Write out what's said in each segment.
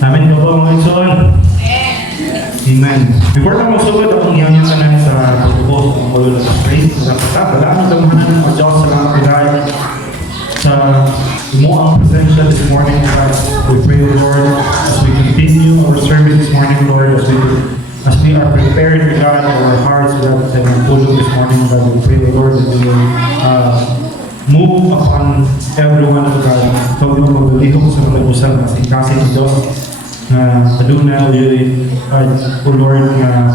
Amin po po mga Igsoon. Amen. Before na magsugod akong iyanyan tanan sa pagkubos ng ulo ng Christ, wala ang gamahanan ng Diyos sa mga pinay sa imuang presensya this morning, God. We pray, Lord, as we continue our service this morning, Lord, as we are prepared, God, our hearts, God, sa tulong this morning, God, we pray, Lord, that we will move upon everyone of God. Huwag mo magbaliho sa mga usal kasi ng Diyos na aduna yun, O Lord, na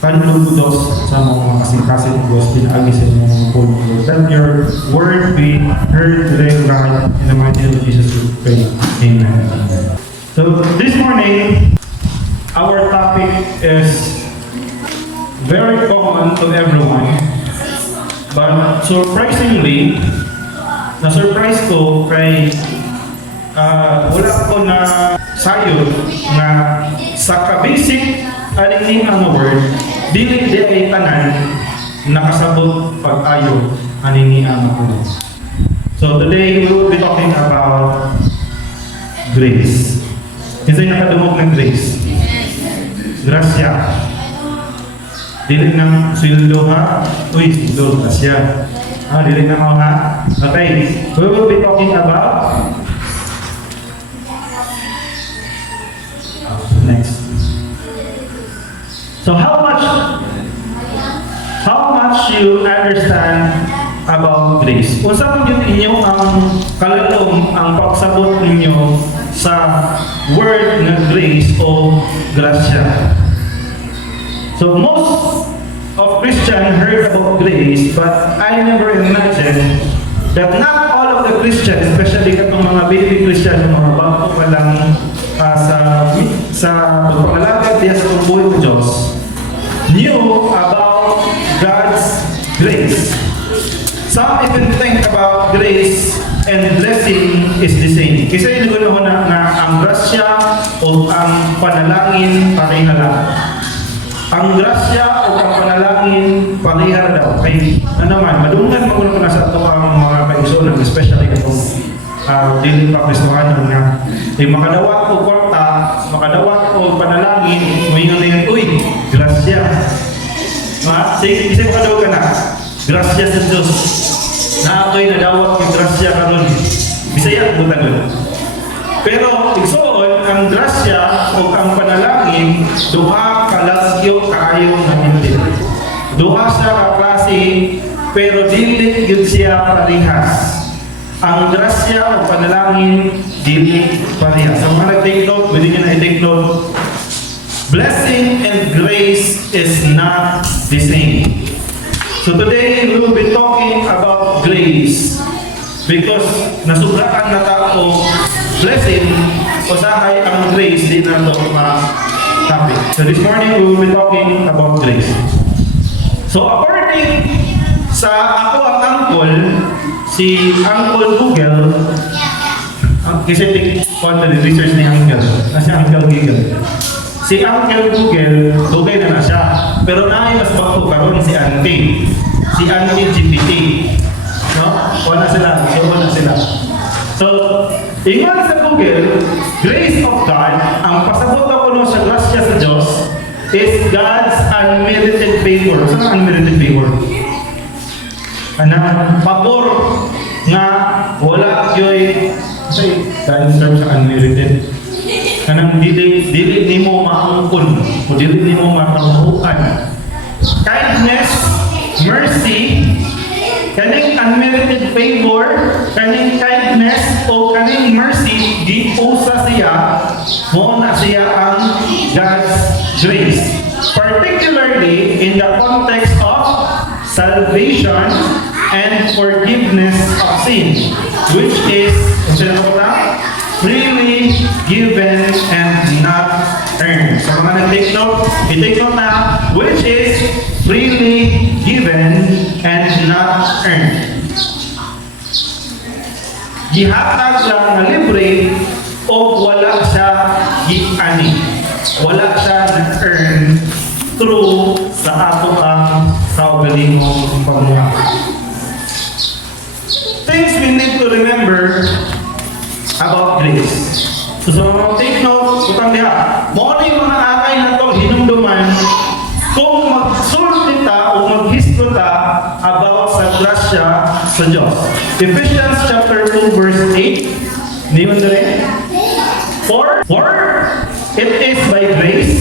kanulong mo Diyos sa mga kasing-kasing ng Diyos, pinaagi sa mga pulong. Let your word be heard today, God, in the mighty name of Jesus we pray. Amen. So this morning, our topic is very common to everyone. But surprisingly, na-surprise ko kay wala ko na sayo na sa kabisik aning ang word, dili di ay tanan nakasabot pag-ayo aning ang word. So today we will be talking about grace. Kasi nakadumog ng grace. Grasya. Dili ng sweldo ha? Uy, sweldo, grasya. Dili ng mga ha? Okay, we will be talking about next. So how much you understand about grace? Unsa man yun inyo ang kalalom ang pagsabot ninyo sa word na grace o grasya? So most of Christians heard about grace, but I never imagined that not all of the Christians, especially katong mga baby Christian, mga bago pa lang sa pagpamalagad diya sa buhay ng Diyos, knew about God's grace. Some even think about grace and blessing is the same. Kasi hindi ko na ang grasya o ang panalangin pareha lang. Ang grasya o ang panalangin pareha daw. Kaya naman, madungan mo na sa ito ang mga kaisunan, especially itong dili pa Kristohanon nga makadawat o kwarta, makadawat o panalangin, umingan na yan, uy, grasya. Sige, makadawat ka na, grasya sa Diyos. Na ako'y nadawat yung grasya karon. Bisaya, butan doon. Pero, igsoon, ang grasya o ang panalangin, duha kalasyo kaayo ng hindi. Duha siya kaklase, pero dili yun siya parihas. Ang grasya o panalangin, dili parihas. Sa mga nag-take note, pwede nyo na i-take note. Blessing and grace is not the same. So today, we will be talking about grace. Because nasubraan na tao, blessing, usahay ang grace, di na ito topic. So this morning, we will be talking about grace. So according sa ako ang uncle, si Uncle Google, kasi research ni Uncle, kasi Uncle Google. Si Uncle Google, dugay na siya. Pero naay mas bako karon si Auntie. Si Auntie GPT. No? Wala sila. So, ingon sa Google, grace of God, ang pasabot ako no sa grasya sa Diyos, is God's unmerited favor. Saan ang unmerited favor? Pabor nga wala yoy dahil term sa unmerited. Kanang dili nimo maangkon o dili nimo makamuhuan. Kindness, mercy, kaning unmerited favor, kaning kindness o kaning mercy, di usa siya, mo na siya ang God's grace. Particularly in the context of salvation and forgiveness of sin, which is freely given and not earned. So mga nag-take note, i-take note na, which is freely given and not earned. Gihatag lang na libre o wala siya gi-ani. Wala siya na-earn through sa ato ang kaugalingong pagmuha. Things we need to remember about grace. grace. So, take note, utang diha. Mo ni mga akay na to hinumduman kung magsulti ta o maghisto ta about sa grasya sa Diyos. Ephesians chapter 2 verse 8. Niyon dire. For it is by grace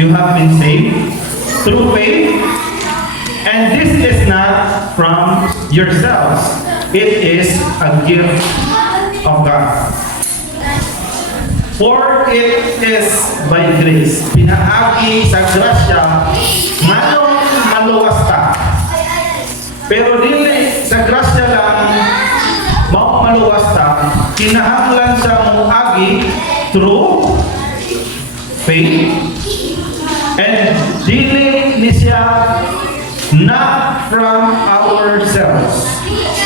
you have been saved through faith, and this is not from yourselves. It is a gift of God. For it is by grace. Pinaagi sa grasya, nganong maluwas ta. Pero dili sa grasya lang, mao maluwas ta, kinahanglan sa muagi through faith. And dili ni siya not from ourselves.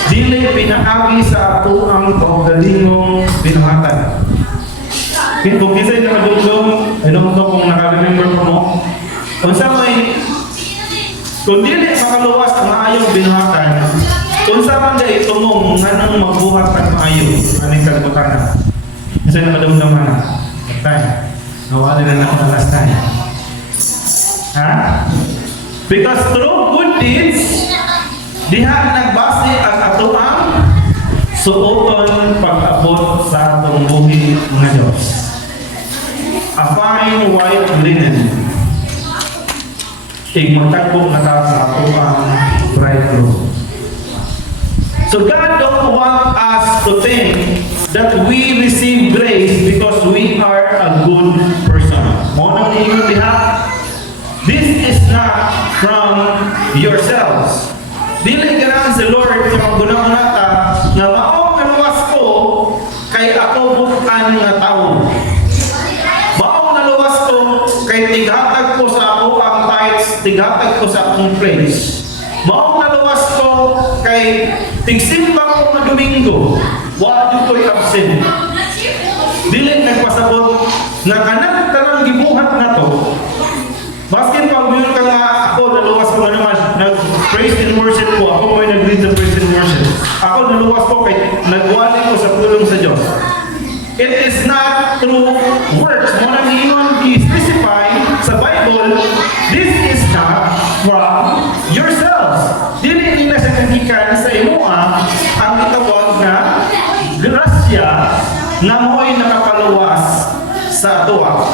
Dili pinaagi sa ato ang kaugalingong binuhatan. Kung kisay na madugdong, I don't know kung nakaremember ko mo. Kung sa may, kung dili makaluwas ang maayong binuhatan, kung sa man dahil tumong nga nang magbuhat ang maayo, anong kalimutan. Kisay na madugdong na. Tayo. Nawala na ako na last time. Ha? Because through good deeds, diha nagbase ang ato ang suoton pag-abot sa atong buhi mga Diyos. A fine white linen. Igmatagpong nata sa ato ang bridegroom. So God don't want us to think that we receive grace because we are a good person. Mo nang ingon diha. This is not from yourselves. Dili ganahan si Lord sa paggunahon nata nga mao naluwas ko kay ako bukan nga tawo. Mao naluwas ko kay tighatag ko sa ako ang tithes, tighatag ko sa akong place. Mao naluwas ko kay tigsimba ko nga Domingo. Wa jud ko'y absent. Dili nagpasabot nga kanang tarang gibuhat nato. Baskin pag meron ka nga ako, naluwas ko na naman, nag-praise and worship ko, ako may nag-lead sa praise and worship. Ako naluwas ko kay nagwali ko sa tulong sa Diyos. It is not through works. Mo nang ingon i-specify sa Bible, this is not from yourselves. Dili nila sa kagikan sa imuha ang itawag na grasya na mo'y nakapaluwas sa atuwa.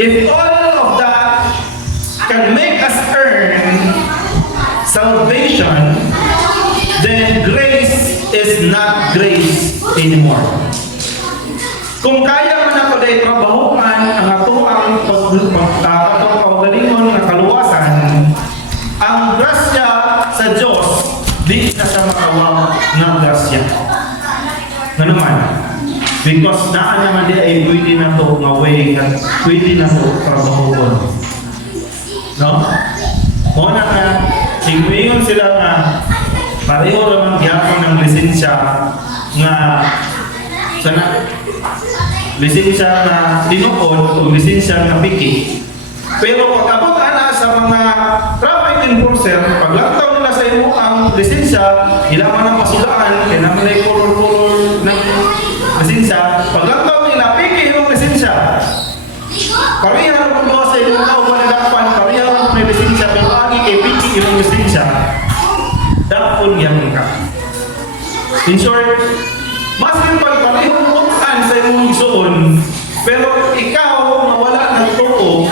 If all of that can make us earn salvation, then grace is not grace anymore. Kung kaya man ako dahil trabahuan ang ato ang pagkagalingon ng kaluwasan, ang grasya sa Diyos, di na sa makawang ng grasya. Nga naman, because naa naman di ay pwede na ito ngaway at pwede na ito trabahuan. No? Una nga, sigmayon sila nga pareho naman gihapon ng lisensya nga sana lisensya na tinuod o lisensya na piki. Pero pagkabot ana sa mga traffic enforcer, paglantaw nila sa imo ang lisensya, ilaman ang pasulaan, kaya naman ay color-color ng lisensya, paglantaw nila, piki yung lisensya. Parihan ang mga sa imo tao manadapan, parihan ang may lisensya, pero lagi kay piki yung lisensya, dapon yan ka. In short, mas yung pagparihong mutan sa imong isuon, pero ikaw nawala ng tuo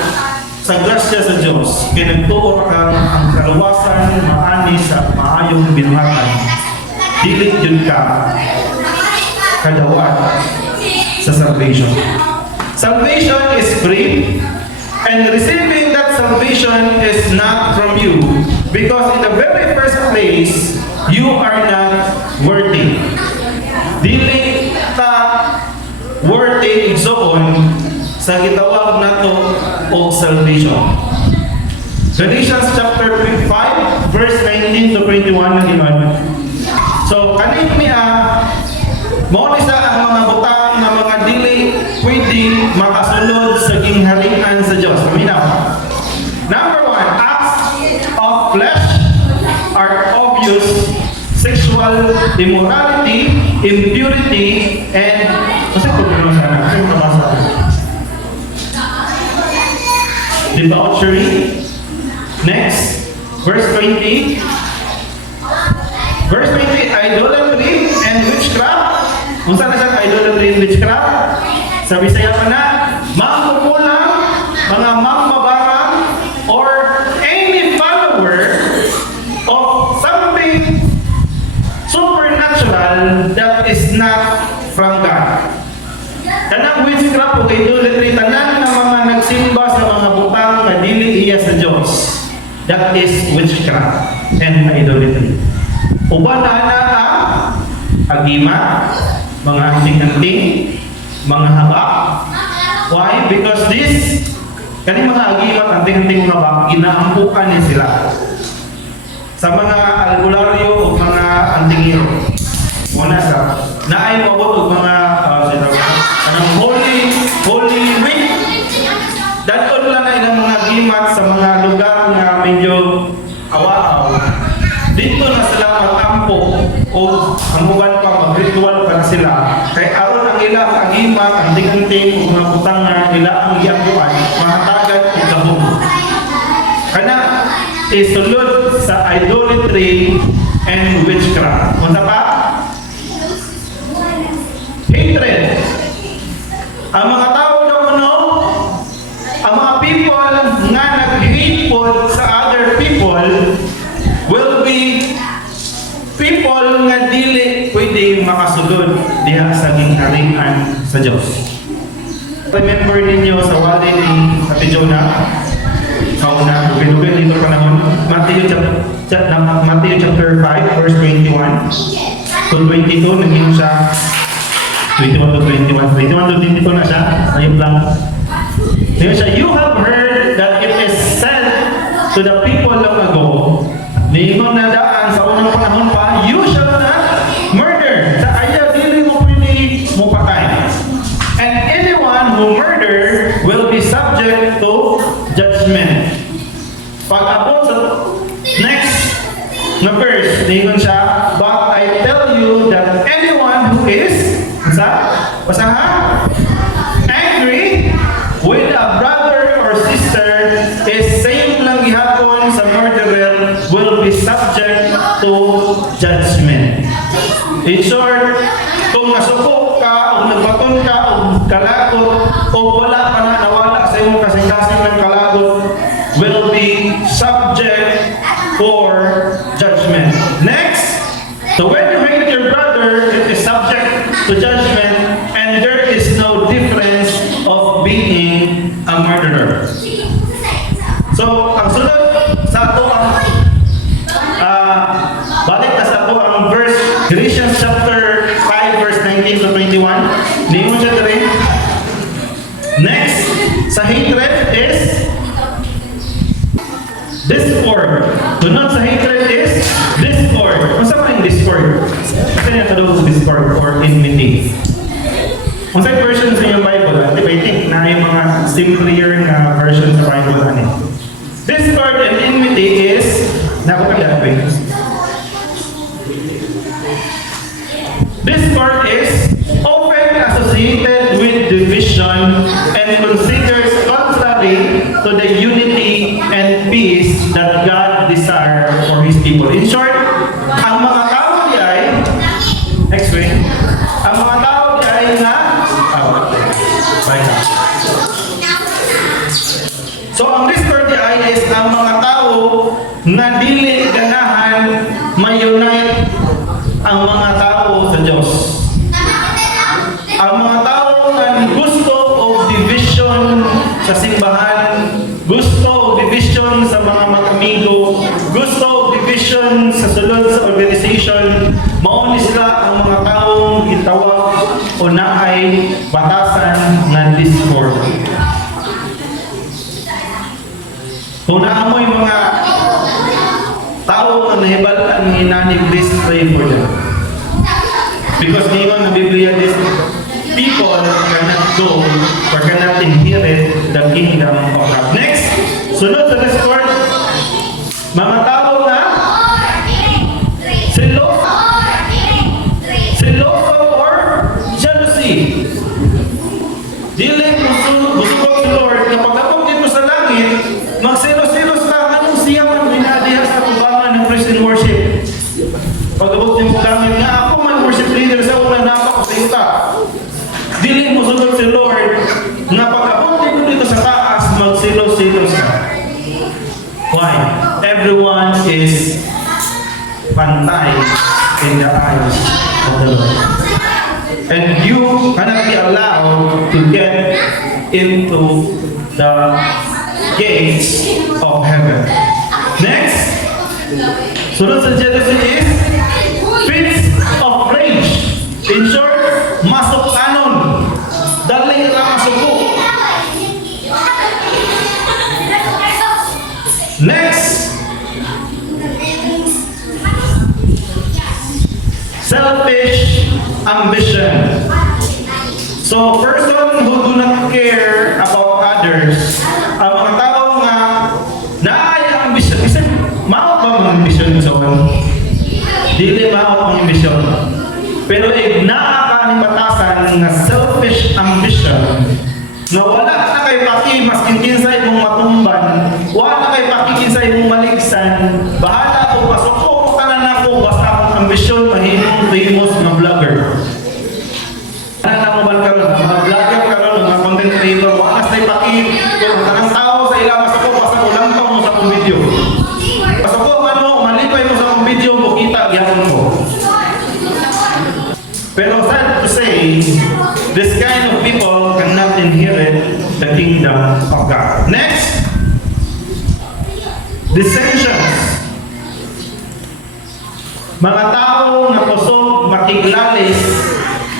sa grasya sa Diyos, kinagtuo ka ang kaluwasan, maani sa maayong binuhatan, dilit yun ka kadawat sa salvation. Salvation is free, and receiving that salvation is not from you, because in the very first place, you are not worthy. Dili ta worthy igsoon sa gitawag nato o salvation. Galatians chapter 5 verse 19 to 21 na ginon. So kanin niya mo ni sa ang mga butang na mga dili pwede makasulod sa gingharian sa Dios. Paminaw. Number 1, acts of flesh are obvious: sexual immorality, impurity, and kasi kung ano sana, kasi mabasa. Debauchery. Next, verse 20. Verse 20, idolatry and witchcraft. Kung saan na siya idolatry and witchcraft? Sa Bisaya pa na, mangkukulang, mga mangbabarang, or any follower of something supernatural that is not from God. Tanang witchcraft o idolatry, tanan na mga nagsimba sa mga butang na dili iya sa Diyos. That is witchcraft and idolatry. Uban na ang agima, mga anting-anting, mga haba. Why? Because this, kani mga agima, anting-anting mga haba, ginaampukan niya sila. Sa mga albularyo o mga antingiro. Muna sa, naay mabot o mga, Holy Week. Daton lang na ilang mga gimat sa mga lugar na medyo awa-aw. Dito na sila mag-ampo o ang uban pa, mag-ritual pa na sila. Kaya aron ang ilang agimat, ang anting-anting o mga butang na ila ang iampuan, mahatagan o gabong. Kana isulod sa idolatry and witchcraft. Unsa pa? Hatred. Ang mga tao na kuno, ang mga people nga nag-hate po sa other people will be people nga dili pwede makasulod diha sa ginharingan sa Dios. Remember ninyo sa wali ni Ate Jonah, kauna, binugan dito panahon, Matthew chapter 5, verse 21 to 22, naging siya 21 to 22 na siya, ayun lang. Ngayon siya, you have heard that it is said to the people long ago, niingon na daan sa unang panahon pa, you shall not murder. Sa ayaw, dili mo pwede mo patay. And anyone who murder will be subject to judgment. Pag-abot sa next na verse, niingon siya, but I tell you that anyone who is angry with a brother or sister is same lang gihapon sa murderer will be subject to judgment. In short, kung nasuko ka o nagbaton ka o kalagot o wala pa na nawala sa iyong kasing-kasing ng kalagot will be subject for judgment. Next, so when you hate your brother, it is subject to judgment, and there is no difference of being a murderer. So, ang sunod sa ato ang balik na sa ato ang verse, Galatians chapter 5, verse 19 to 21. Niyon siya rin. Next, sa hatred is discord. Tunod sa hatred is discord. Kung saan yung discord? Kasi niya tawag discord or enmity. Kung saan version sa yung Bible, I think na yung mga simpler na version sa Bible. Discord and enmity is, nakapag-alapin. Discord is often associated with division and considered contrary to the unity and peace that God desires for His people. In short, ang mga tao ay, next week, ang mga tao ay na, so ang discord ay is ang mga tao na dili ganahan ma-unite ang mga tao sa Diyos. Ang mga tao na gusto o division sa simbahan, gusto o division sa mga mag-amigo, gusto o division sa sulod sa organization, mauni sila ang mga taong gitawag o naay batasan ng discord. Kung naamoy mga tao na nahibalaan ng inani, please pray for them. Because ngayon ng Biblia, these people cannot go or cannot inherit the kingdom of God. Next, sunod sa discord, mga tao na siloso Dili mo sunod si Lord na pag-abot dito sa taas, magsilos-silos ka. Why? Everyone is pantay in the eyes of the Lord. And you cannot be allowed to get into the gates of heaven. Next, sunod sa Genesis is fits of rage. In short, masok kanon. Dali ka masuko. Next, selfish ambition. So, person who do not care about others, ang mga tao nga naaya ambition. Kasi, maot ba mga ambition sa one? Dili maot ang ambition. Pero naakalimbatasan na selfish ambition na wala na kay paki maskin kinsay mong matumban, wala na kay paki kinsay mong maligsan, bahala ko, pasuko ko tanan ako, basta akong ambisyon mahimong famous na vlogger. Ano na mo ba karon? Mga vlogger karon, mga content creator, wala na kay paki kung kanang tao sa ilang pasuko, basta ko lang mo sa akong video. Pasuko man mo, malipay mo sa akong video, mukita, gyapon ko. Pero sad to say, this kind of people cannot inherit the kingdom of God. Next, dissensions. Mga tao na kusog, makiglalis,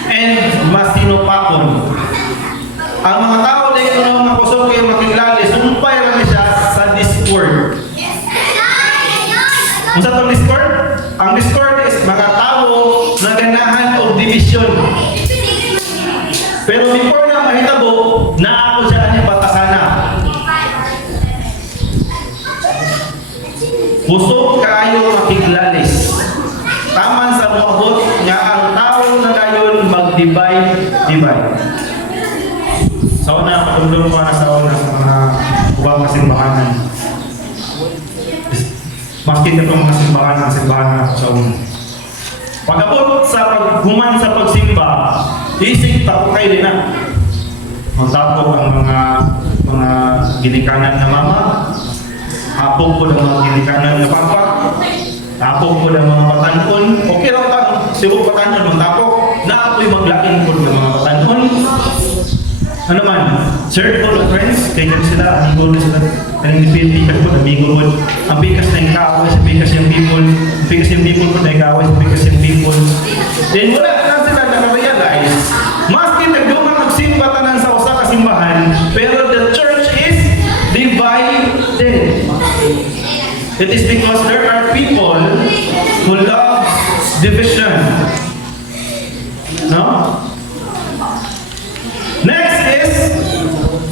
and masinupakon. Ang mga tao na yun na kusog kayo makiglalis, sumpay lang siya sa discord. Kung sa itong discord? Ang discord is mga tao na ganahan o division. Pero before na mahitabo, na ako siya kanyang batasana. Kusog kaayo makiglalis. Taman sa moabot nga ang tao na gayon mag-divide. Sa una, patulong ko na sa una sa mga ubang kasimbahanan. Maski itong mga simbahan na sa una. Pag-abot sa paghuman sa pagsimba, isig tako kayo din na. Magtapok ang mga ginikanan na mama, hapok po ng mga ginikanan na papa, tapok po ng mga patanon. Okay lang ta, sibuk patanon, magtapok, na ako'y maglaking po ng mga patanon. Ano man, circle of friends, kaya sila, amigo na sila. Ang bigas po, amigo po. Ang bigas na yung kaaway sa bigas yung people. Ang bigas yung people po na yung kaaway sa bigas yung people. Then wala na sila nakarealize. Maski nagdumang magsimba tanan sa usa ka simbahan, pero the church is divided. It is because there are people who love division. No? Next is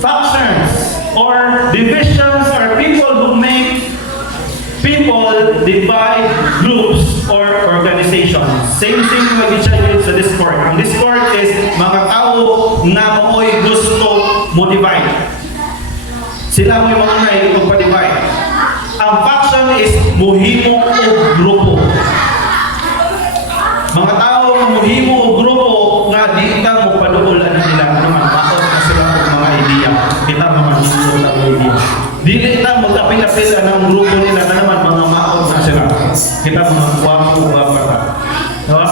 factions or divisions or people who make people divide groups or organizations. Same thing with each other sa Discord. Ang Discord is mga tao na mooy gusto mo divide. Sila mo'y mga ngay magpa-divide. Ang faction is muhimo o grupo. Mga tao na muhimo o grupo nga di ka mo paduulan na nila naman maot na sila ng mga idea. Kita naman dito na idea. Dili ta mo tapil-tapil ng grupo nila na naman mga maot na sila. Kita mga kwapo-kwapo ta. Diba?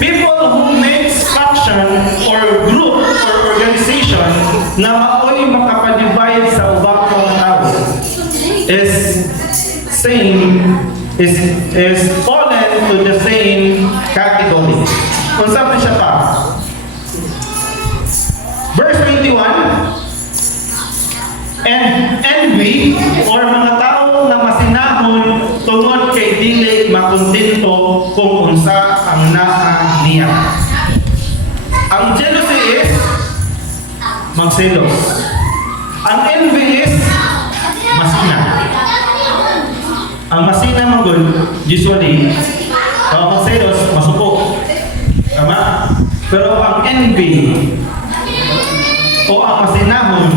People who make faction or group or organization na maoy makapag-divide sa ubang mga tao is fallen to the same category. Kung saan siya pa? Verse 21, and envy or mga tao na masinahon tungod kay dili makontento kung unsa ang naa niya. Ang jealousy is magselos. Ang envy is masina. Ang masina magul usually magselos masuko. Tama? Pero ang envy o ang masinahon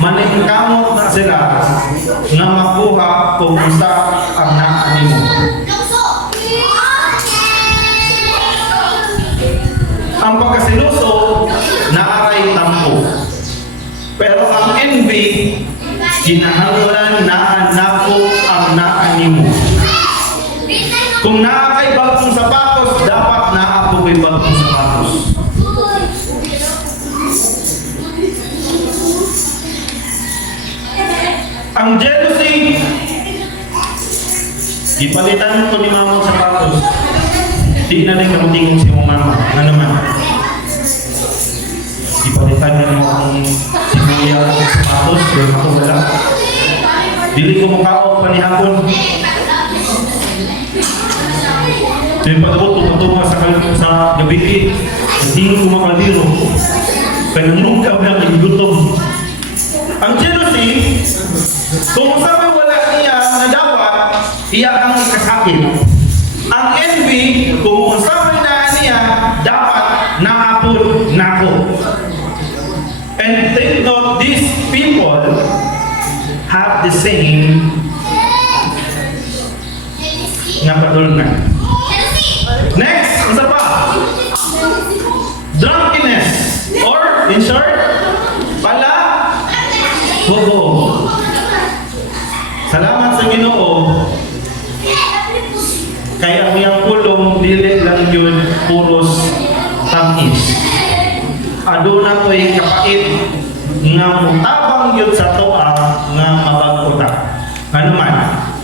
maningkamot na sila na makuha kung isa ang naanimo. Ang pagkas kinahanglan na nako ang naanimo. Kung naa kay bagong sapatos, dapat naa po kay bagong sapatos. Ang jealousy, ipalitan ko ni mama ang sapatos. Di na rin kamutingin si mong mama. Nga naman. Ipalitan na mo ang sinuya ang sapatos. Kaya ako wala. Dili ko mukhaon pa ni hapon. Yung pagkabot, tumatunga sa gabi. Hindi ko makaliro. Kaya nungkaw na nagigutom. Ang jealousy, kung sabi wala niya na dapat, iya ang ikasakit. Ang envy, kung sabi na niya, dapat nakapod nako. And take note, these people have the same nga patulungan. Next, isa pa. Drunkenness. Or, in short, pala, bobo. Salamat sa Ginoo. Kaya ang iyang pulong, dili lang yun, puros tamis. Aduna ko'y kapait nga mutabang yun sa toa nga mabagkuta. Ano man,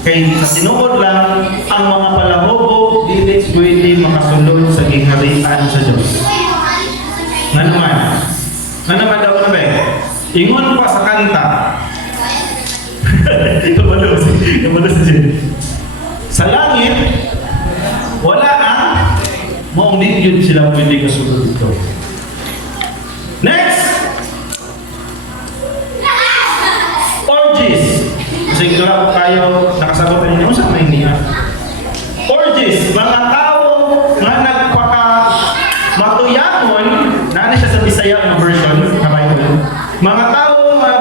kay sa tinuod lang, ang mga palahobo, dili pwede makasulod sa gingharian sa Diyos. Nga naman daw na ba? Ingon pa sa kanta. Kabalos siya. Sa langit, wala ang maong din yun sila pwede kasulod ito. Next! Orgies. Kasi kaya tayo nakasagot na ninyo sa may niya. Orgies, mga tao nga nagpaka-matuyanon, nani siya sa Bisaya na version, mga tao nga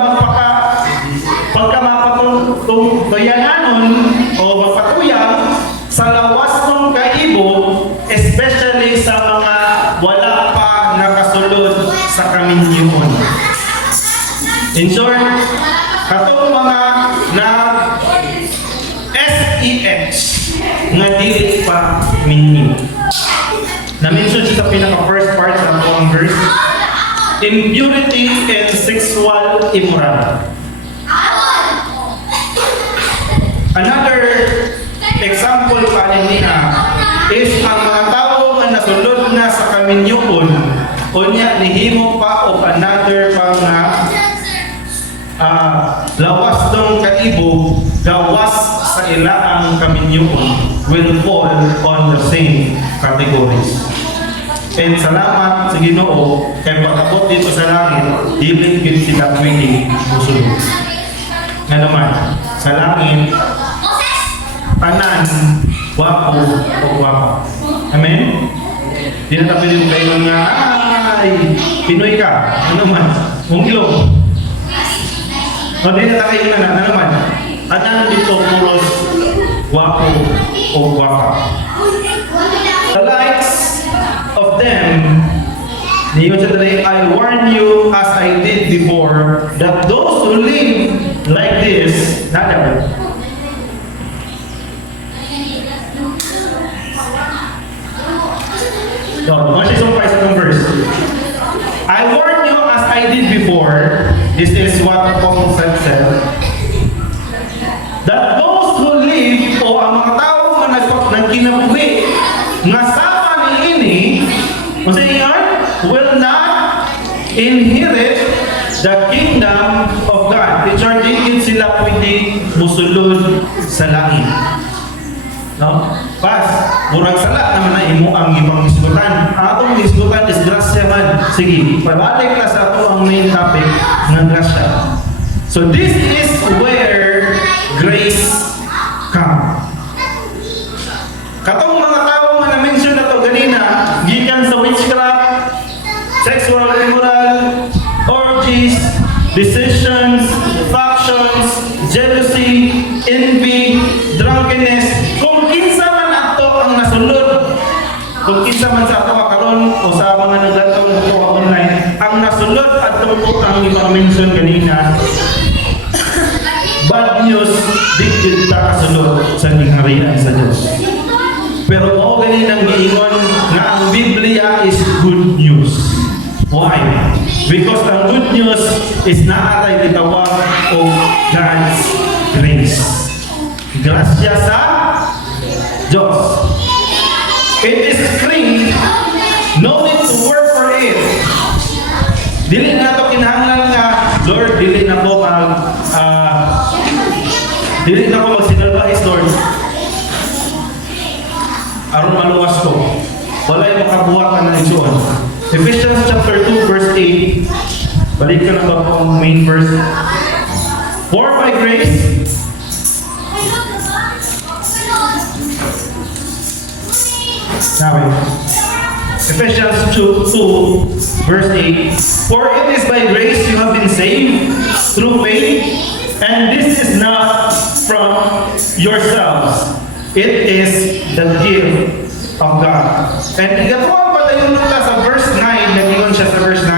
pagka-mapatuyanon o mapatuyang sa lawas ng kaibo, especially sa mga wala pa nakasulod sa kaminyon. In short, katong mga na SEX nga dili pa minyo. Na-mention siya sa pinaka-first part sa ang verse. Impurity and sexual immorality. Another example pa niya is ang mga tao nga nasulod na sa kaminyoon o niya nihimo pa o another pa nga lawas ng kaibo, gawas sa ilaang kaminyoon will fall on the same categories. And salamat sa Ginoo kay pagkabot dito sa langit, dili gid sila pwede musulod. Nga naman, sa langit, tanan, wapo o wapa. Amen? Di na tabi yung kayo nga, ay, Pinoy ka. Ano man? Mong ilong. O di na tayo na, ano naman? Tanan dito puros wapo o wapa. The likes of them, I warn you as I did before, that those who live like this, not ever. So, watch this one verse. I warn you as I did before, this is what Apostle said, that those who live, o ang mga tao na nagkinabuhi, nga sama ni ini, will not inherit the kingdom of God. Hindi sila pwede musulod sa langit. No? Pas, murag sala naman na imo ang ibang isgutan. Atong isgutan is grasya man. Sige, pabalik na sa ato ang main topic ng grasya. So this is where grace comes. Katong mga tao nga na-mention na ito ganina, gikan sa witchcraft, sexual immoral, orgies, decisions, factions, jealousy, envy, drunkenness, kung kinsa man ato ang nasulod, kung kinsa man sa ato karon o sa mga naglatong ato online, ang nasulod at tungkol ang ibang mention kanina, bad news, di kita kasunod sa gingharian sa Diyos. Pero mo ganin ang giingon nga ang Biblia is good news. Why? Because ang good news is naatay gitawag o God's grace. Grasya sa Diyos. It is free. No need to work for it. Dili na to kinahanglan nga, Lord, dili na ko magsinalbahis, Lord. Aron maluwas ko. Walay makabuhat na isuon. Ephesians chapter 2 verse 8. Balik ka na ba po ang main verse? For by grace, sabi, Ephesians 2 verse 8. For it is by grace you have been saved through faith, and this is not from yourselves. It is the gift of God. And igatuan pa tayo nung sa verse 9, nag-iwan siya sa verse 9.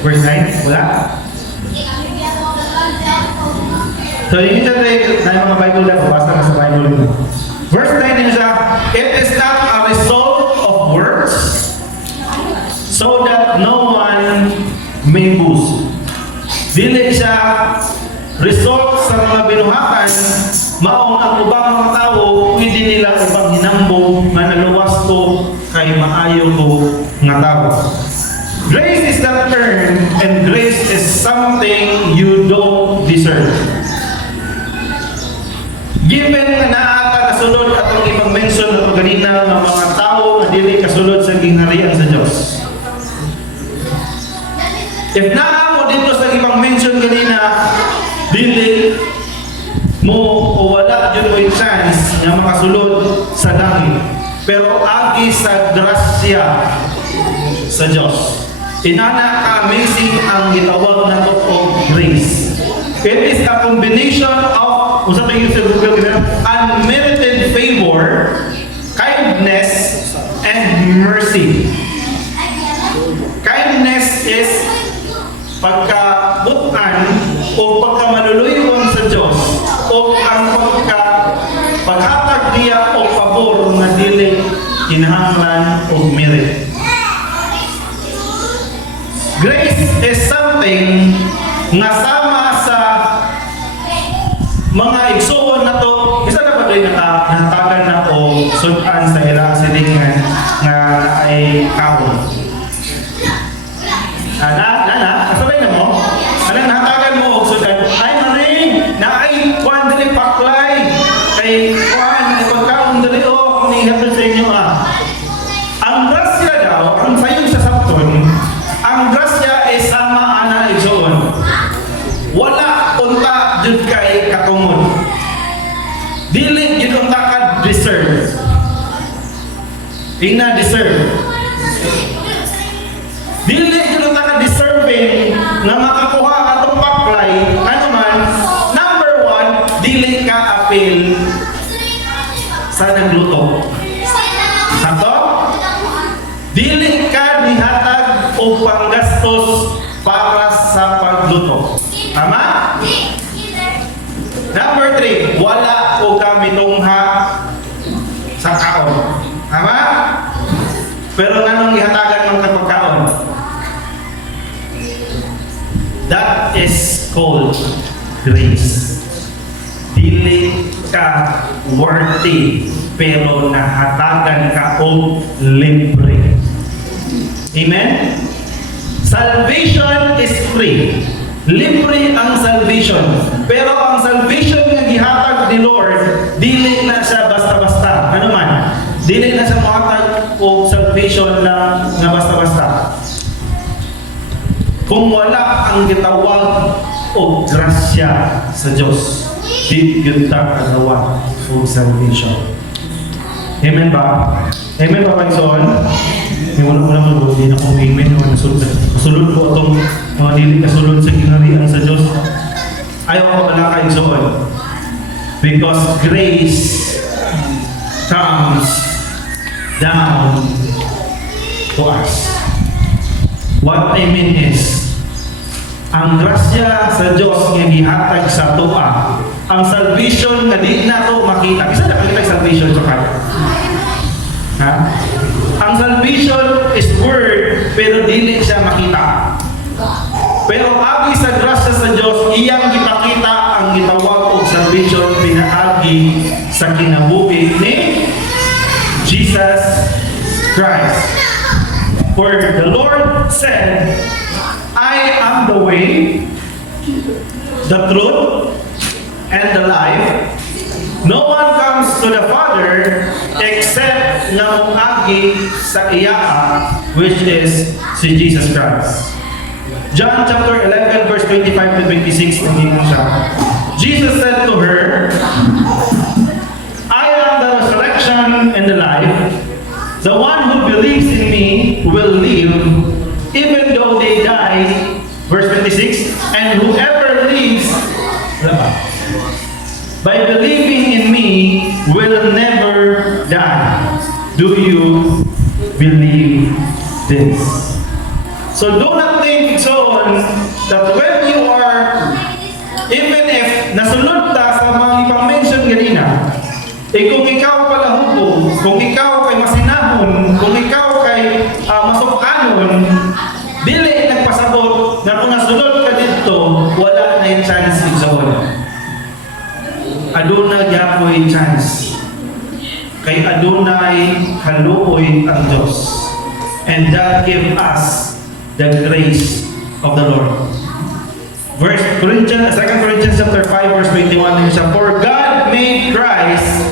Verse 9? Wala? So, yung siya tayo mga Bible na, basta na sa Bible na. Verse 9 din siya, it is not a result of works, so that no one may boast. Dili siya result sa mga binuhatan, maong ang ubang mga tao, pwede nila ibang hinambong nga naluwas ko kay maayo ko nga tao. Grace is not earned, and grace is something you don't deserve. Given na naata kasulod atong ibang mention na pagganina ng mga tao na dili kasulod sa gingharian sa Diyos. If naamo dito sa ibang mention kanina, dili mo o wala dyan mo yung chance na makasulod sa langit. Pero agi sa grasya sa Diyos. Inana ka-amazing ang gitawag na to of grace. It is a combination of unmerited favor, kindness, and mercy. Kindness is pagkabutan o pagkamaluluyon sa Diyos o ang paghatag niya o pabor na dili kinahanglan o merit. Grace is something nga sama sa mga igsuon na to, isa na pa rin natagan na o sudan sa ilang silingan nga ay kahon. Kasabay na mo? Anong natagan mo o sudan? Ay maring, na ay kuhan dali paklay. Kay kuhan, ipagkaon dali o, kung ihatod sa inyo Ang grasya daw, ang sayon sa sapton, ang grasya ay sama ana igsuon. Wala unta jud kay katumon. Dili jud unta ka deserve. Ina deserve. Dili jud unta ka deserving nga makakuha atong paklay. Ano man, number 1, dili ka appeal sa nagluto. Sakto? Dili ka nihatag o panggastos para sa pagluto. Tama? Number 3, wala o kami tungha sa kaon. Tama? Pero nanong ihatagan ng kapagkaon? That is called grace. Dili ka worthy, pero nahatagan ka o libre. Amen? Salvation is free. Libre ang salvation. Pero ang salvation nga gihatag ni Lord, dili na siya basta-basta. Ano man? Dili na siya mahatag o salvation na basta-basta. Kung wala ang gitawag o grasya sa Diyos, di kita kagawa o salvation. Amen ba? Amen ba, Panginoon? Wala mo, hindi na kong amen. Kasulod ko itong mga dili kasulod sa gingharian sa Diyos. Ayaw ko pala kayo soon. Because grace comes down to us. What I mean is, ang grasya sa Dios nga gihatag sa tuwa, ang salvation nga di nato makita. Bisa na makita yung salvation sa kanya. Ha? Ang salvation is word, pero dili siya makita. Pero agi sa grasya sa Dios, iyang gipakita ang gitawag og salvation pinaagi sa kinabuhi ni Jesus Christ. For the Lord said, I am the way, the truth, and the life. No one comes to the Father except nga moagi sa iya, which is si Jesus Christ. John chapter 11 verse 25 to 26 nandito siya. Jesus said to her, I am the resurrection and the life. The one who believes in me will live even though they die. Verse 26, and whoever lives by believing in me will never die. Do you believe this? So do not think so that when you are, even if nasunod ta sa mga ipang-mention ganina, kung ikaw palahubog, kung ikaw kay masinahon, kung ikaw kay masukanon, dili nagpasabot na kung nasunod ka dito, wala na yung chance igsoon. Aduna gyapoy chance. Kay adunay haluoy ang Diyos. And that give us the grace of the Lord. Verse 2 Corinthians chapter 5 verse 21 is, for God made Christ,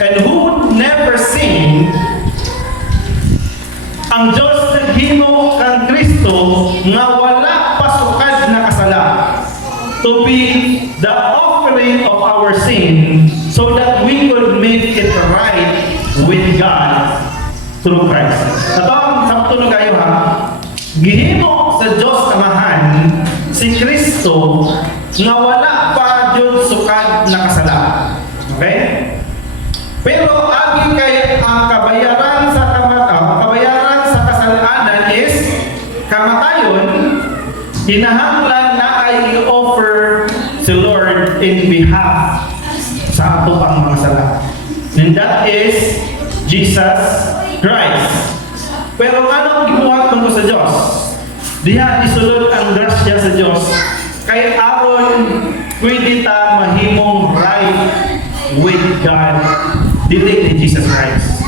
and who never sinned, ang Diyos naghimo kang Kristo nga wala pasukad na kasala, to be the offering of our sin, so that we could make it right with God through Christ. Ito ang sakto na kayo ha. Gihimo sa Diyos Amahan si Kristo nga wala pa Diyos sukad na kasala. Okay? Pero agi kay ang kabayaran sa kasalanan is kamatayon, hinahanglan na ay i-offer si Lord in behalf sa ato pang mga sala. And that is Jesus Christ. Pero anong gibuhat mo sa Diyos? Diha isulod ang grasya sa Diyos kay aron pwede ta mahimong right with God dili ni Jesus Christ.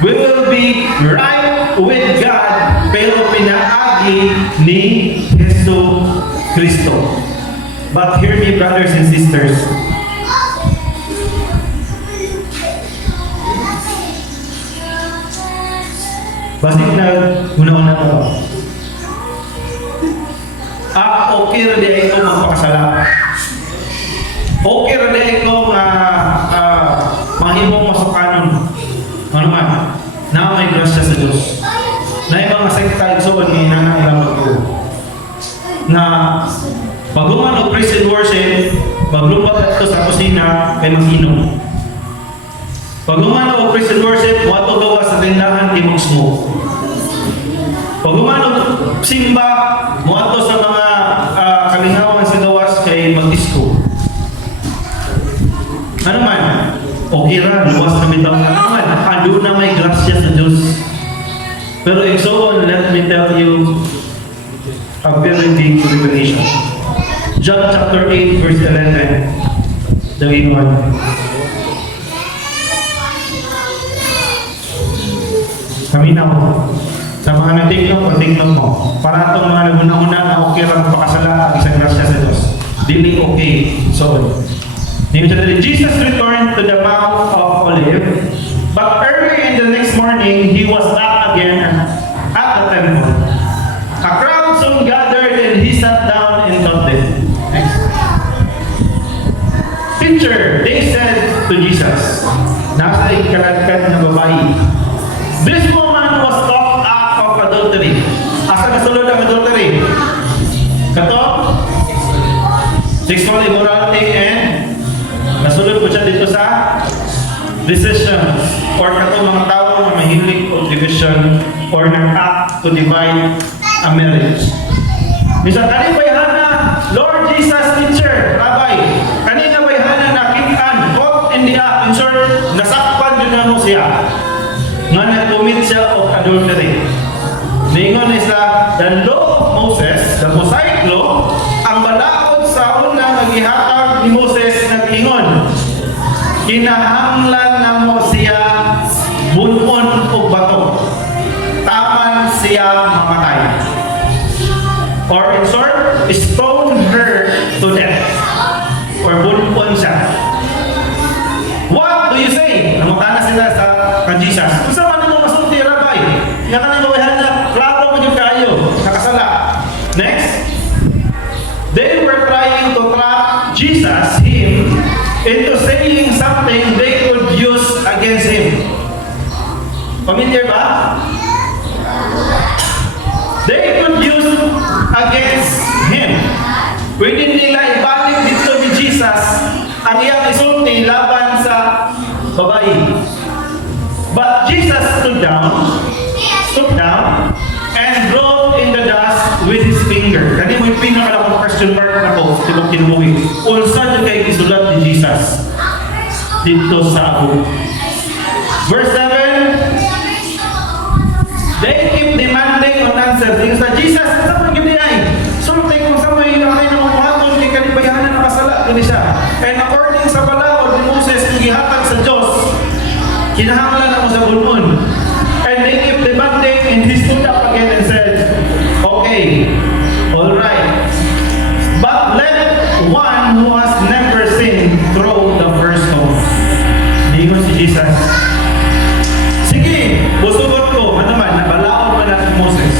We will be right with God pero pinaagi ni Jesu Kristo. But hear me, brothers and sisters. Basig na una-una ko. Okay rin din ito magpakasala. Okay rin din ito mahimong masukanon. Ano man, na may grasya sa Diyos. Na ibang sekta ito ni nanang ilang magpo. Na pagluman o praise and worship, pagluman ito sa kusina, kay mag-inom. Pagluman o praise and worship, wato gawa sa tindahan, timog smoke. Pagluman o simba, wato sa mga kalingawan sa gawas, kay mag-disco. Ano man, okay ra, luwas na bitaw na naman, ando na may grasya sa Diyos. Pero if so on, let me tell you a very big revelation. John chapter 8 verse 11. Dawin mo. Kami na mo. Sa mga natignan mo. Para itong mga naguna-una na okay lang pakasala ang isang grasya sa Diyos. Dili okay. So, Jesus returned to the Mount of Olives, but early in the next morning, he was back again at the temple. A crowd soon gathered and he sat down and taught them. Teacher, they said to Jesus, nasa ikaladkad na babae, this woman was caught up of adultery. Asa nasulod ang adultery? Kato? Sexual immorality and nasulod po siya dito sa decision or kato mga tao na mahilig o division or nag-act to divide a marriage. Bisa kani bayhana, Lord Jesus teacher, Rabbi. Kanina bayhana nakitaan, caught in the act. In short, nasakpan din na mo siya. Nga nag-commit siya of adultery. Ningon isa, the law of Moses, the Mosaic law, ang balaod sa una naghihatag ni Moses nag-ingon. Kinahanglan na mo siya bunon o bato. Taman siya mamatay. Or in short, stone her to death. Or bunon siya. What do you say? Namutana sila sa kan Jesus. Kung saan man mo masulti, Rabbi? Nga ka nang gawahan na, klaro mo yung kayo. Nakasala. Next. They were trying to trap Jesus, him, into saying something they could use against him. Familiar ba? They could use against him. Pwede nila ibalik dito ni Jesus ang iyang isulti laban sa babae. But Jesus stood down, and wrote in the dust with his finger. Kani mo yung pinaka question mark na ko, tibok kinumuwi. Unsa dyan kay isulat ni Jesus dito sa ako. Verse 7, they keep demanding on answer. Things na Jesus, sa mga gini ay, sulti kung sa may nakay na mamuhaton, kay kalibayanan na masala, gini siya. And according sa balaod ni Moses, kung ihatag sa Diyos, kinahanglan ako sa bulmon. And they keep demanding, and he stood up again and said, okay, all right. But let one who has never sinned throw the first stone. Diyon si Jesus. Sige, busugot ko, manaman, nabalaod man natin Moses.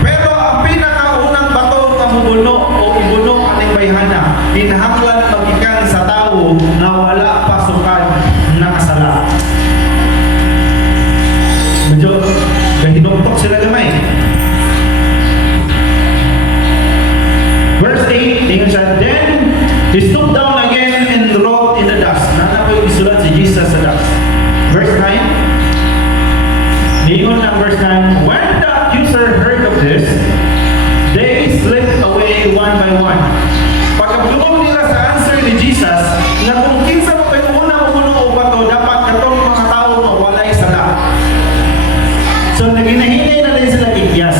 Pero ang pinakaunang bato na mubuno o ibuno aning bayhana, kinahanglan magikan sa tao na wala pasukan na kasala. Medyo hinuktok sila gamay. Verse 8, tingnan siya, then he stooped down again and wrote in the dust. Nana ko yung isulat si Jesus sa dust. Verse 9, tingnan na verse 9, when the accuser heard of this, they slipped away one by one. Pagkabulong nila sa answer ni Jesus, na kung kinsa mo kayo una umuno o bato, dapat katong mga tao na walay sala. So naginahinay na din sila ikyas.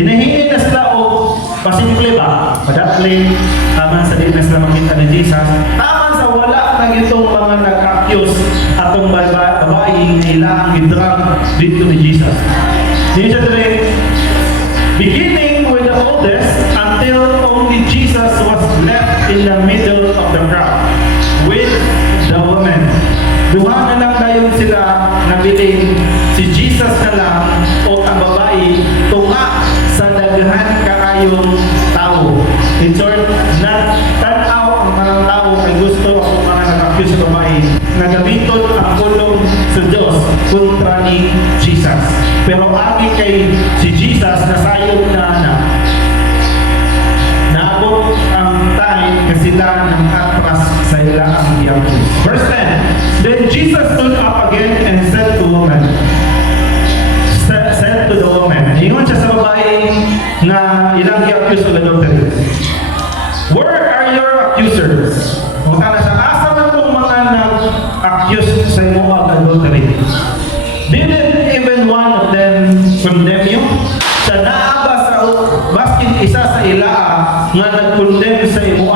Hinahinay na sila o pasimple ba? Padatli, taman sa din na sila makita ni Jesus. Taman sa wala na itong mga nag-accuse atong babae nila ang idrag dito ni Jesus. Dito siya today, beginning with the oldest until only Jesus was left in the middle of the crowd with the woman. Duha na lang dayon sila nabiling si Jesus na lang o ang babae tunga sa daghan kaayong tao. In short, tanaw ang mga tao ay gusto ang mga nag-accuse sa babae na gamiton ang kulong sa Diyos kontra ni Jesus. Pero agi kay si Jesus na sayong na naabot ang time na sila ng atras sa ilang i-accuse. Verse 10, then Jesus stood up again and said to the woman, ingon siya sa babae na ilang i-accuse of adultery. Where are your accusers? Kung kana sa asa na itong mga nag-accuse sa imo of adultery? Didn't even one of them condemn you? Sa naaba sa baskin isa sa ilaa nga nag-condemn sa imo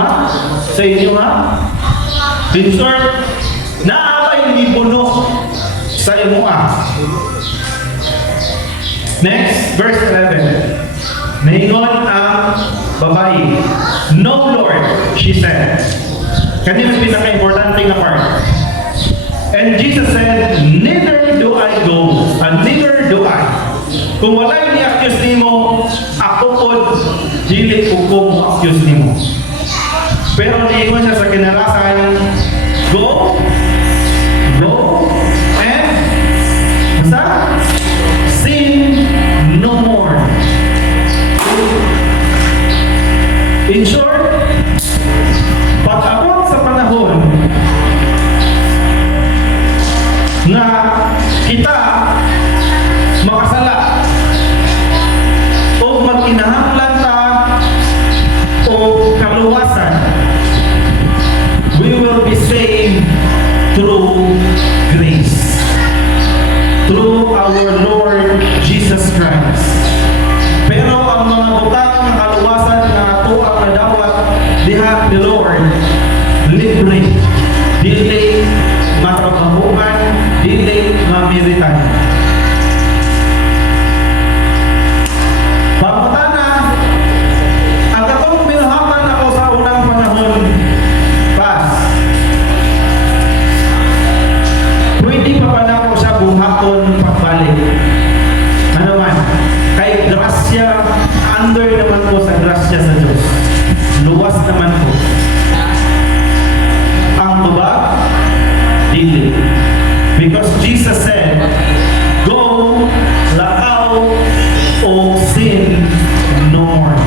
sa inyo in short, naabay ni puno sa imo Next, verse 11. Naingon ang babae, no Lord, she said. Kanina pinaka-importante na part. And Jesus said, neither do I go, and neither do I. Kung wala'y ni-accuse nimo, ako pod, dili ko mo accuse nimo. Pero niingon siya sa kinarasan, go, and sin no more. In short, pag-abot sa panahon na kita makasala o magkinahanglan ta through our Lord Jesus Christ. Pero ang mga butang ng kaluwasan na ato ang nadawat diha ni Lord, libre, dili matrabahuan, dili mamiritan. Pamutana, ang katong binuhaman ako sa unang panahon, pas, pwede pa pa na ako siya buhaton pagbalik. Ano man, kay grasya, under naman ko sa grasya sa Diyos. Luwas naman ko. Ang baba, dili. Because Jesus said, go, lakaw, o sin no more.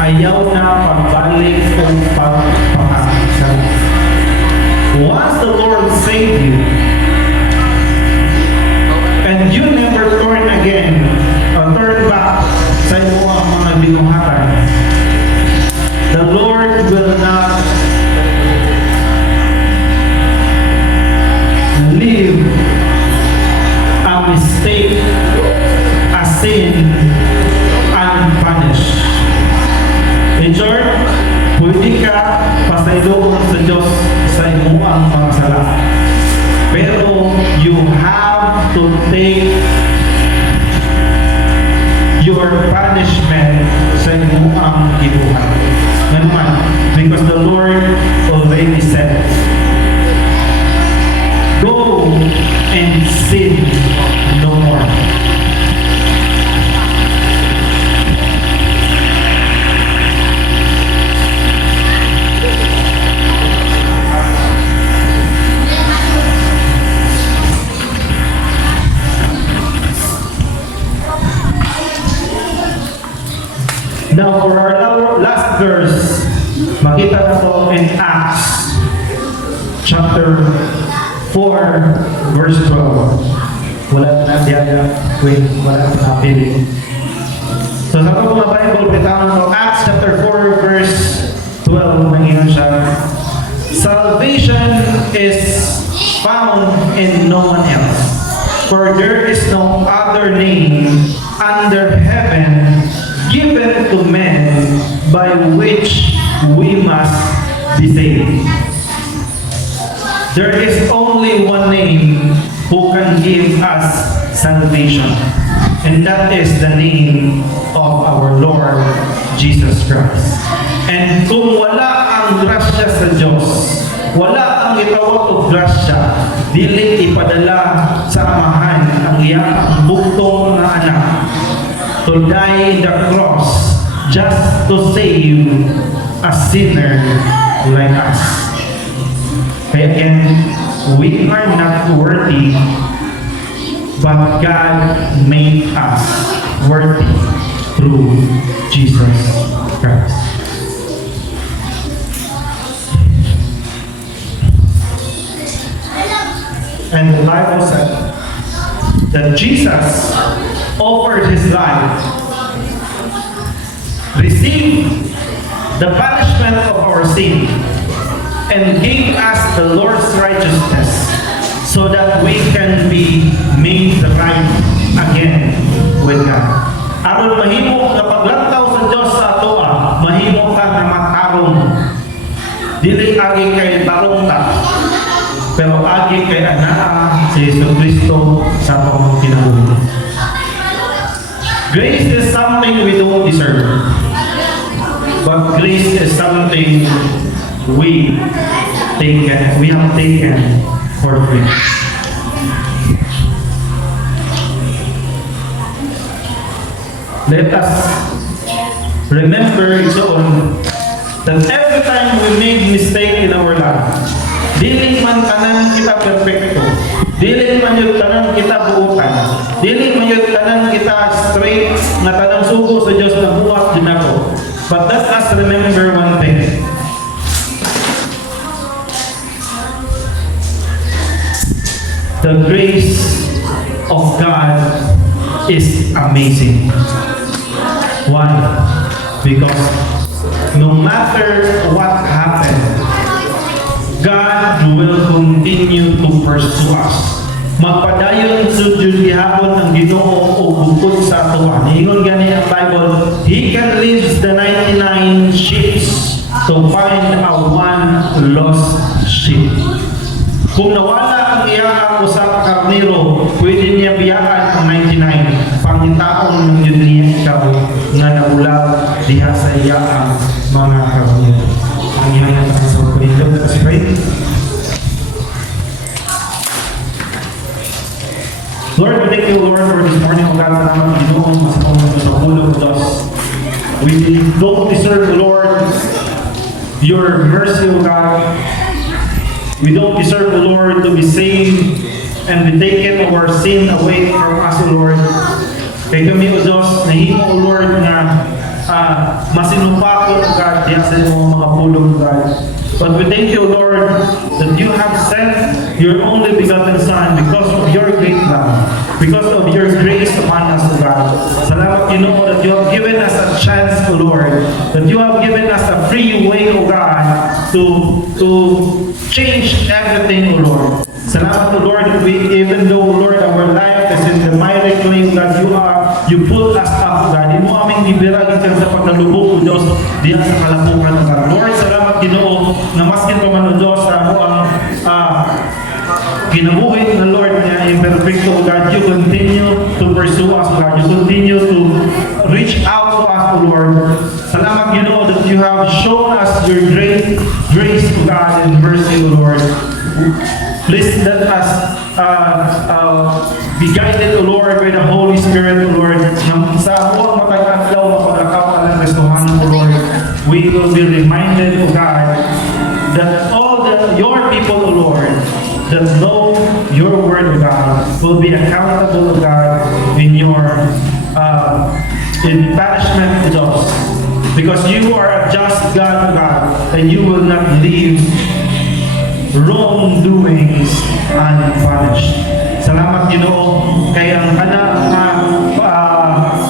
Ayaw na pagbalik o pagpapakasal. Once the Lord saved you, and you never turn again, or turn back sa iyo ang mga binuhatan, the Lord will not leave a mistake, a sin, unpunished. In short, pwede ka pasayloon sa Diyos sa imo ang mga sala. Pero you have to take your punishment sa imo ang gibuhat. Naman, because the Lord already said, go and sin no more. Now, for our last verse, makita na to in Acts chapter 4, verse 12. Wala na diya, wala na napili. So, sa mga Bible, bitawan to Acts chapter 4, verse 12, nanginan siya. Salvation is found in no one else, for there is no other name under heaven given to men by which we must be saved. There is only one name who can give us salvation, and that is the name of our Lord Jesus Christ. And kung wala ang grasya sa Diyos, wala ang itawag o grasya, dili ipadala sa amahan ang iyang buktong na anak to die in the cross just to save a sinner like us. Again, we are not worthy, but God made us worthy through Jesus Christ. And the Bible said that Jesus offered his life, received the punishment of our sin, and gave us the Lord's righteousness so that we can be made right again with God. Aron mahimo na paglantaw sa Diyos sa atoa, mahimo ka na matarong. Dili agi kay tarong ta, pero agi kay anak si Jesucristo sa atong kinabuhi. Grace is something we don't deserve, but grace is something we have taken for free. Let us remember its own that every time we make mistake in our life, dili man tanan kita perfecto, dili man yung tanan kita buutan, dili man yung tanan kita straight na tanang sugo sa Diyos na buhat din ako. But let us remember one thing. The grace of God is amazing. Why? Because no matter what happened, God will continue to pursue us. magpadayon sa gihapon ang Ginoo o bukod sa atuan. Ingon gani ang Bible, He can leave the 99 sheep to find a one lost sheep. Kung nawala ang iyang usa ka karnero, pwede niya biyakan ang 99. Pangitaon ng yun niya ikaw nga naulaw diha sa iyang mga karnero. Ang iyang sa Korinto, kasi pray. Lord, we thank you, Lord, for this morning, O God, salamat Ginoo, sa pulong Diyos. We don't deserve, Lord, your mercy, O God. We don't deserve, O Lord, to be saved and be taken our sin away from us, O Lord. Kaya kami, O Diyos, nahimo, O Lord, na masinupakot, O God, diyan sa mga pulong, O God. But we thank you, Lord, that you have sent your only begotten Son because of your great love, because of your grace upon us, O God. Salamat, Ginoo, that you have given us a chance, O Lord, that you have given us a free way, O God, to change everything, O Lord. Salamat, O Lord, that even though, Lord, our life is in the miry clay, God, you pull us up, God. Imo aming ibirag ikan sa pagkalubog, O Diyos, diyan sa kalapungan, O God. Lord, salamat, Ginoo, na maskin pa man, O Diyos, sa ako ang kinabuhi na Lord na imperfecto, God. You continue to pursue us, God. You continue to reach out to us, O Lord. Salamat, Ginoo, that you have shown us your great grace, O God, and mercy, O Lord. Please let us be guided, O Lord, by the Holy Spirit, O Lord. Sa buong matag-adlaw, mapagakaw ng Kristohanan, O Lord, we will be reminded, O God, that all your people, O Lord, that know your word, O God, will be accountable, O God, in your in punishment, O God. Because you are a just God, O God, and you will not leave wrongdoings unpunished. Salamat, Ginoo, kay ang kanang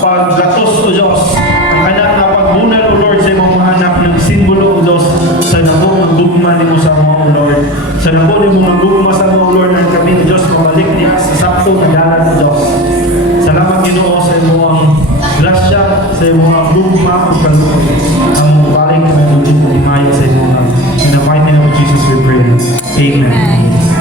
paggatos, O Diyos, ang kanang pagbunal, O Lord, sa imong mga anak ng simbolo, O Diyos, sa nako magugma ni mo sa mga, O Lord. Sa nako ni mo magugma sa mga, O Lord, ng kami, O Diyos, mabalik niya sa sakto na dalan, O Diyos. Salamat, Ginoo, sa imong grasya, sa imong gugma, O Kalukot. Ang balik na ulit mo imayo sa imong. In the mighty name of Jesus we pray. Amen.